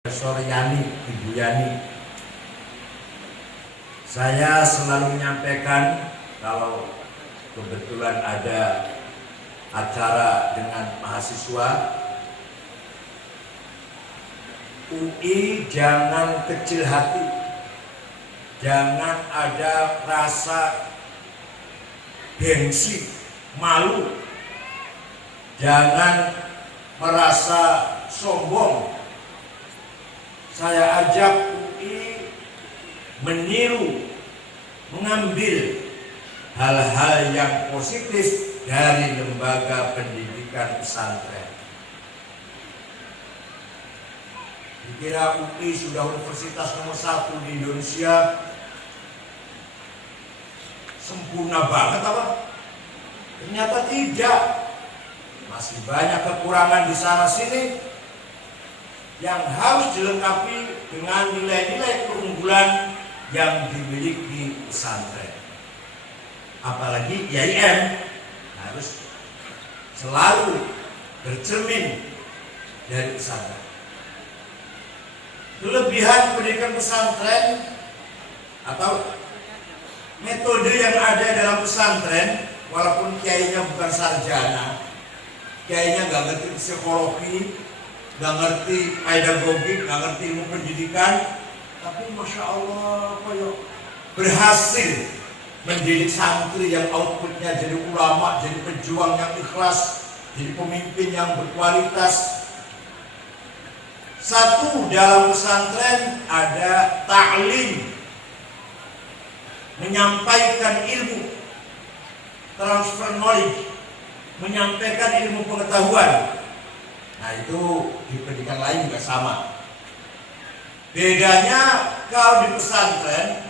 Profesor Yani, Ibu Yani. Saya selalu menyampaikan kalau kebetulan ada acara dengan mahasiswa, UI jangan kecil hati, jangan ada rasa gengsi, malu, jangan merasa sombong. Saya ajak UI meniru, mengambil hal-hal yang positif dari lembaga pendidikan pesantren. Dikira UI sudah universitas nomor 1 di Indonesia, sempurna banget apa? Ternyata tidak. Masih banyak kekurangan di sana sini yang harus dilengkapi dengan nilai-nilai keunggulan yang dimiliki pesantren. Apalagi IAIN harus selalu bercermin dari pesantren. Kelebihan pendidikan pesantren atau metode yang ada dalam pesantren, walaupun kiainya bukan sarjana, kiainya nggak ngerti psikologi, nggak ngerti pedagogi, nggak ngerti ilmu pendidikan, tapi masya Allah berhasil mendidik santri yang outputnya jadi ulama, jadi pejuang yang ikhlas, jadi pemimpin yang berkualitas. Satu, dalam pesantren ada ta'lim, menyampaikan ilmu, transfer knowledge, menyampaikan ilmu pengetahuan. Nah itu di pendidikan lain juga sama. Bedanya kalau di pesantren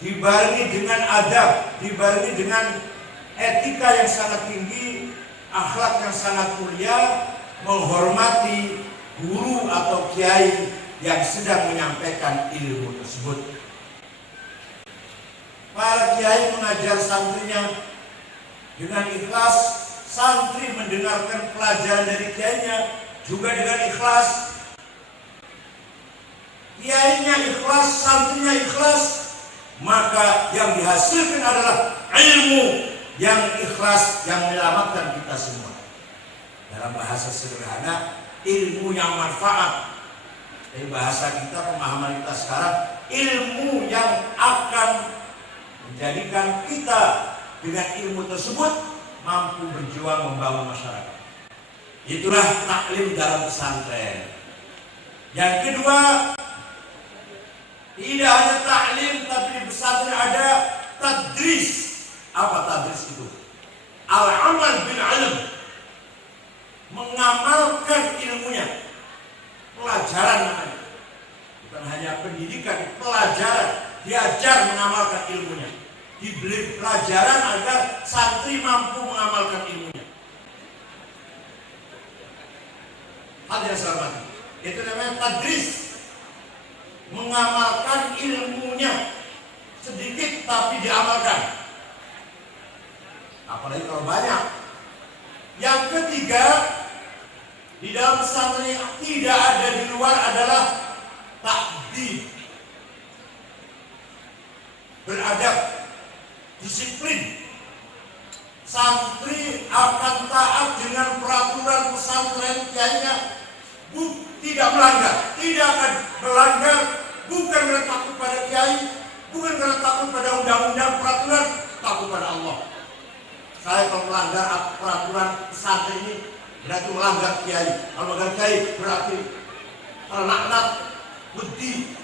dibarengi dengan adab, dibarengi dengan etika yang sangat tinggi, akhlak yang sangat mulia, menghormati guru atau kiai yang sedang menyampaikan ilmu tersebut. Para kiai mengajar santrinya dengan ikhlas, santri mendengarkan pelajaran dari kiainya juga dengan ikhlas. Kiainya ikhlas, santrinya ikhlas, maka yang dihasilkan adalah ilmu yang ikhlas yang menyelamatkan kita semua. Dalam bahasa sederhana, ilmu yang manfaat. Dari bahasa kita, pemahaman kita sekarang, ilmu yang akan menjadikan kita dengan ilmu tersebut mampu berjuang membangun masyarakat. Itulah taklim dalam pesantren. Yang kedua, tidak hanya taklim, tapi di pesantren ada tadris. Apa tadris itu? Al-amal bil ilm, mengamalkan ilmunya. Pelajaran namanya. Bukan hanya pendidikan, pelajaran. Diajar mengamalkan ilmunya. Diberi pelajaran agar santri mampu mengamalkan ilmunya. Hadirin sekalian, itu namanya tadris, mengamalkan ilmunya, sedikit tapi diamalkan. Apalagi kalau banyak. Yang ketiga, di dalam pesantren yang tidak ada di luar adalah ta'dib, beradab, disiplin. Santri akan taat dengan peraturan pesantren kiainya, tidak melanggar, tidak akan melanggar, bukan karena takut pada kiai, bukan karena takut pada undang-undang peraturan, takut pada Allah. Saya kalau melanggar peraturan pesantren ini berarti melanggar kiai, kalau melanggar kiai berarti laknat, budi,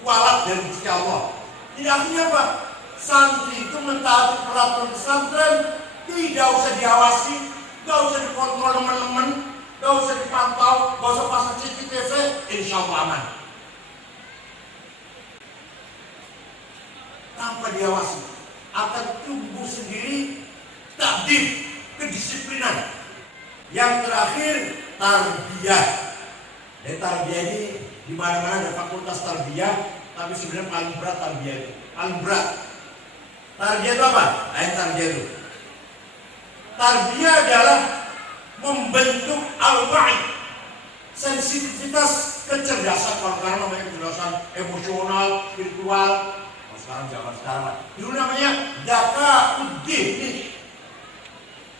kualat dari Gusti Allah. Ini artinya apa? Santri itu mentaati peraturan pesantren, tidak usah diawasi, gak usah dikontrol teman-teman, gak usah dipantau, gak usah pasang CCTV, insya Allah aman. Tanpa diawasi, akan tumbuh sendiri takdib, kedisiplinan. Yang terakhir, tarbiyah. Dan tarbiyah ini di mana-mana ada fakultas tarbiyah, tapi sebenarnya paling berat tarbiyah itu, paling berat. Tarbiyah itu apa? Ayat tarbiyah itu. Tarbiyah adalah membentuk al-wa'i, intensitas kecerdasan, kalau sekarang namanya kecerdasan emosional, spiritual. Kalau sekarang zaman sekarang, dulu namanya Zakauddin nih.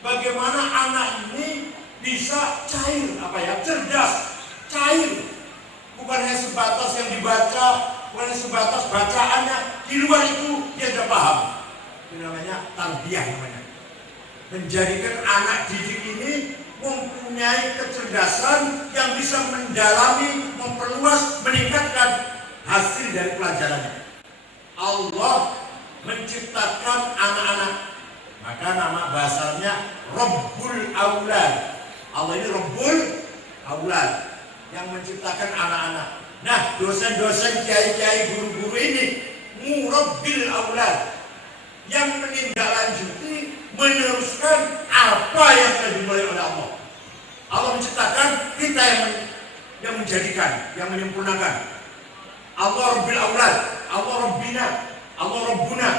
Bagaimana anak ini bisa cair, cerdas, cair. Bukan hanya sebatas yang dibaca, bukan hanya sebatas bacaannya. Di luar itu dia sudah paham. Itu namanya tarbiyah namanya. Menjadikan anak didik ini mempunyai kecerdasan yang bisa mendalami, memperluas, meningkatkan hasil dari pelajarannya. Allah menciptakan anak-anak, maka nama bahasanya Rabbul Aulad. Allah ini Rabbul Aulad, yang menciptakan anak-anak. Nah, dosen-dosen, kiai-kiai, guru-guru ini Murabbil Aulad, yang menindaklanjuti, meneruskan apa yang telah dimulai oleh Allah. Allah menciptakan, kita yang menjadikan, yang menyempurnakan. Allah Rabbil Aulad, Allah Rabbina, Allah Rabbuna,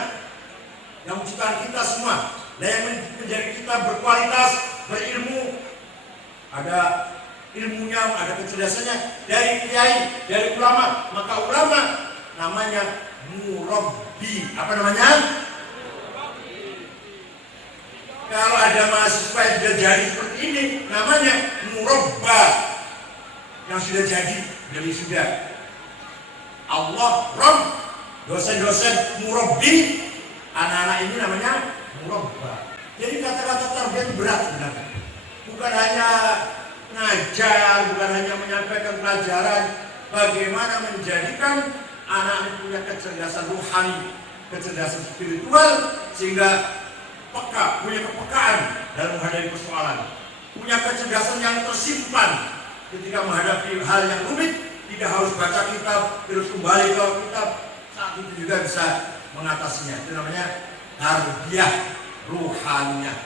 yang menciptakan kita semua. Dan yang menjadi kita berkualitas, berilmu, ada ilmunya, ada kecerdasannya, dari kiai, dari ulama. Maka ulama namanya murabbi. Apa namanya? Kalau ada mahasiswa yang sudah jadi seperti ini, namanya murabba, yang sudah jadi, dari sudah. Allah Rabb, dosen-dosen murabbi, anak-anak ini namanya murabba. Jadi kata-kata tarbiyah itu berat sebenarnya. Bukan hanya ngajar, bukan hanya menyampaikan pelajaran, bagaimana menjadikan anak punya kecerdasan ruhani, kecerdasan spiritual, sehingga peka, punya kepekaan dalam menghadapi persoalan, punya kecerdasan yang tersimpan ketika menghadapi hal yang rumit, tidak harus baca kitab terus kembali ke kitab, saat itu juga bisa mengatasinya. Itu namanya tarbiyah ruhaniyah.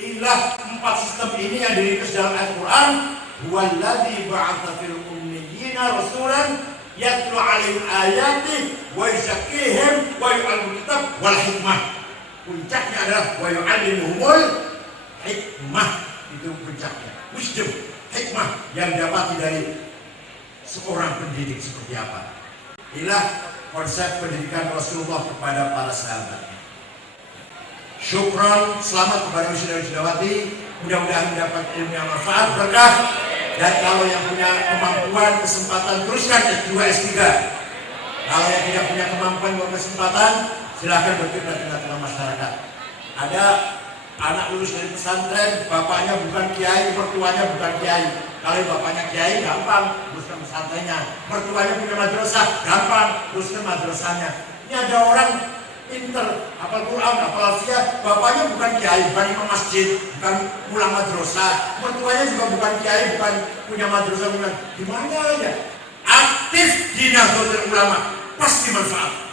Ilah 4 sistem ini yang diringkas dalam Al-Quran. Huwallazi ba'atsa fil ummiyina rasulan yatlu 'alaihim ayatihi wa yuzakkihim wa yu'allimuhumul kitab wal hikmah. Puncaknya adalah wa yu'allimuhumul hikmah. Itu puncaknya. Wisdom, hikmah yang didapati dari seorang pendidik seperti apa. Inilah konsep pendidikan Rasulullah kepada para sahabat. Syukran, selamat kepada wisudawan-wisudawati. Mudah-mudahan mendapat ilmu yang manfaat, berkah. Dan kalau yang punya kemampuan, kesempatan, teruskan S2, S3. Kalau yang tidak punya kemampuan atau kesempatan, silahkan berkiblat di tengah masyarakat. Ada anak lulus dari pesantren, bapaknya bukan kiai, mertuanya bukan kiai. Kalau bapaknya kiai, gampang, teruskan pesantrennya. Mertuanya punya madrasah, gampang, teruskan madrasahnya. Ini ada orang pinter, hafal Quran, hafal Alfiyah, bapaknya bukan kiai, bukan imam masjid, bukan pulang madrasah, mertuanya juga bukan kiai, bukan punya madrasah, bukan. Gimana aja? Aktif di Nahdlatul Ulama, pasti manfaat.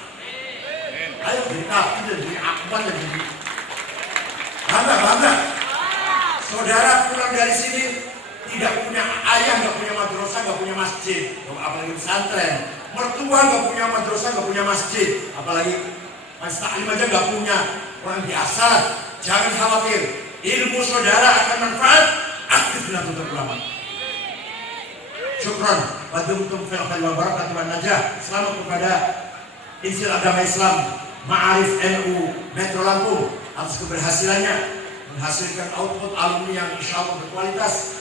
Ayo jadi kafir, jadi akbar, jadi bangga. Saudara pulang dari sini tidak punya ayah, nggak punya madrasah, nggak punya masjid, apalagi pesantren. Mertua nggak punya madrasah, nggak punya masjid, apalagi Mas taklim aja nggak punya, orang biasa. Jangan khawatir, ilmu saudara akan manfaat. Aktif Nahdlatul Ulama. Syukran, wadumtum fil khair wa barakatuh wan najah. Selamat kepada Insil Agama Islam Ma'arif NU Metro Lampung atas keberhasilannya menghasilkan output alumni yang insya Allah berkualitas.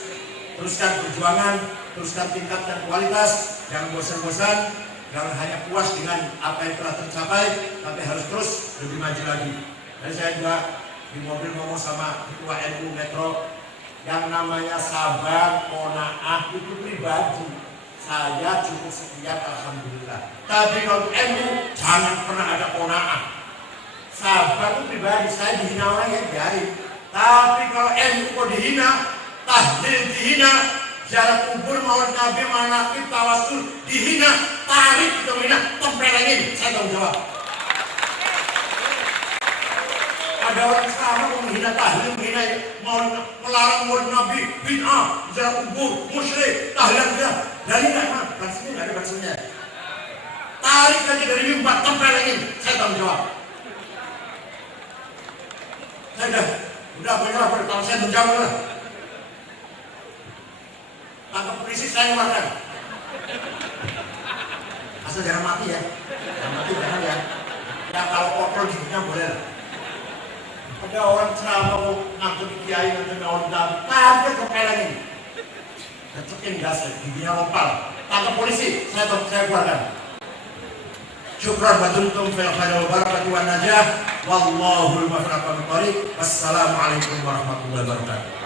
Teruskan perjuangan, teruskan tingkatkan kualitas, jangan bosan-bosan. Jangan hanya puas dengan apa yang telah tercapai, tapi harus terus lebih maju lagi. Dan saya juga di mobil ngomong sama Ketua NU Metro, yang namanya sabar, qanaah itu pribadi. Saya cukup sekian, alhamdulillah. Tapi kalau NU jangan pernah ada qanaah. Sabar itu pribadi, saya dihina orang yang biarin. Tapi kalau NU kok dihina, tahlil dihina, ziarah kubur, maulid Nabi, manaqib, tawasul dihina, tarik kita menghina, tempelengin, saya tanggung jawab. Ada orang sama menghina tahlil, menghina maulid, melarang maulid Nabi, bid'ah, ziarah kubur, musyrik, tahlil dia. Dari mana? Bahasanya nggak ada bahasanya. Tarik aja dari mimbar, tempelengin, saya tanggung jawab. Saya udah banyak lah, kalau saya tanggung jawab lah. polisi saya keluarkan. Asal jangan mati ya. Jangan mati jangan ya. Ya kalau kotor giginya boleh lah. Ada orang ceramah mau ngangkut kiai ngangkut naon nabi, kaget kepeleng ini. Kecekin gas giginya lopal. Tangkap polisi, saya keluarkan. Syukran baduntum fil khair wal barakati wan najah. Wallahul muwaffiq. Wassalamualaikum warahmatullahi wabarakatuh.